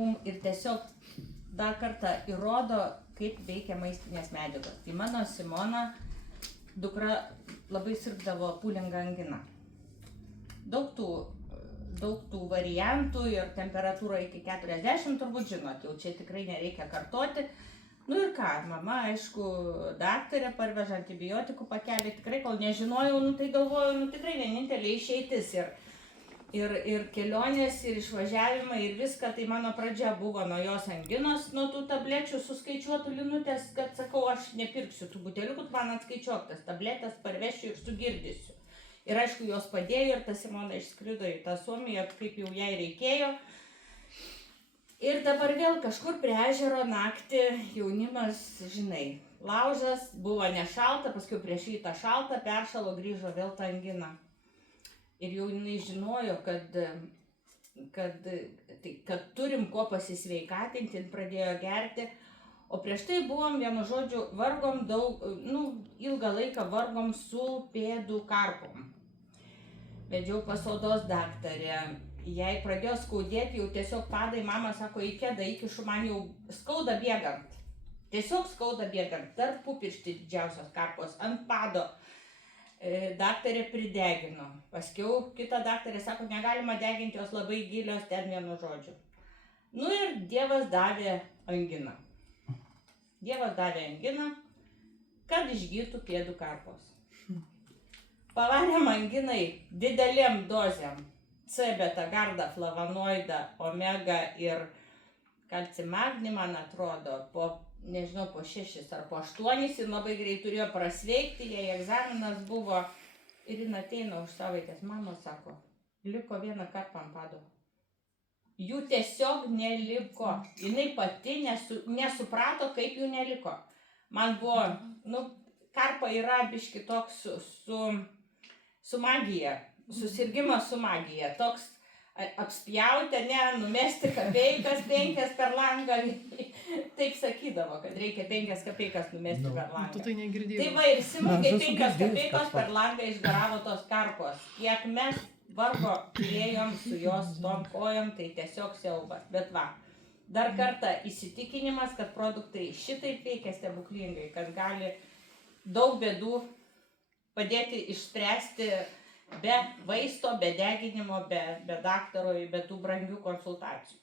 mums ir tiesiog dar kartą įrodo, kaip veikia maistinės medžiagos. Tai mano Simona dukra labai sirgdavo pūlinga angina. Daug tų variantų ir temperatūra iki 40 turbūt žinot, jau čia tikrai nereikia kartoti. Nu ir ką, mama, aišku, daktarė parveža antibiotikų pakelį, tikrai kol nežinojau, tai galvoju, tikrai vienintelė išeitis ir kelionės, ir išvažiavimai, ir viską, tai mano pradžia buvo nuo jos anginos, nuo tų tablečių suskaičiuotų linutės, kad sakau, aš nepirksiu tų buteliukų, man atskaičiuok tas tabletės, parvešiu ir sugirdysiu. Ir aišku, jos padėjo ir ta Simona išskrido į tą Suomiją, kaip jau jai reikėjo. Ir dabar vėl kažkur prie ežero naktį jaunimas, žinai, laužas, buvo nešalta, paskui prieš rytą šalta, peršalo, grįžo vėl tą anginą. Ir jau jinai žinojo, kad turim ko pasisveikatinti, pradėjo gerti. O prieš tai buvom, vienu žodžiu, vargom daug, ilgą laiką vargom su pėdų karpom. Vedžiau pas odos daktarę. Jai pradėjo skaudėti, jau tiesiog padai, mama sako, į kėdą įkišu, man jau skauda bėgant. Tiesiog skauda bėgant, tarp pupirštį didžiausios karpos, ant pado. Daktarė pridegino. Paskiau kita daktarė sako, negalima deginti, jos labai gilios, ten vienu žodžiu. Nu ir Dievas davė anginą. Dievas davė anginą, kad išgytų pėdų karpos. Pavarėm anginai didelėm dozėm. C beta garda, flavonoidą, omega ir kalcimagnį, man atrodo, nežinau, po 6 ar po 8 ir labai greit turėjo prasveikti, jai egzaminas buvo ir jin ateina už savaitės, mama sako, liko vieną karpą ant pado. Jų tiesiog neliko, jinai pati nesuprato, kaip jų neliko. Man buvo, karpa yra biški toks su magija, susirgimas su magija, toks apspjauti, numesti kapeikas 5 per langą, taip sakydavo, kad reikia 5 kapeikas numesti per langą. Tu tai negirdėjai. Tai va ir Simonkai 5 kapeikos per langą išgaravo tos karpos. Kiek mes vargo turėjom su jos tom kojom, tai tiesiog siaubas. Bet va, dar kartą įsitikinimas, kad produktai šitaip veikia stebuklingai, kad gali daug bėdų padėti išspręsti be vaisto, be deginimo, be daktaro, be tų brangių konsultacijų.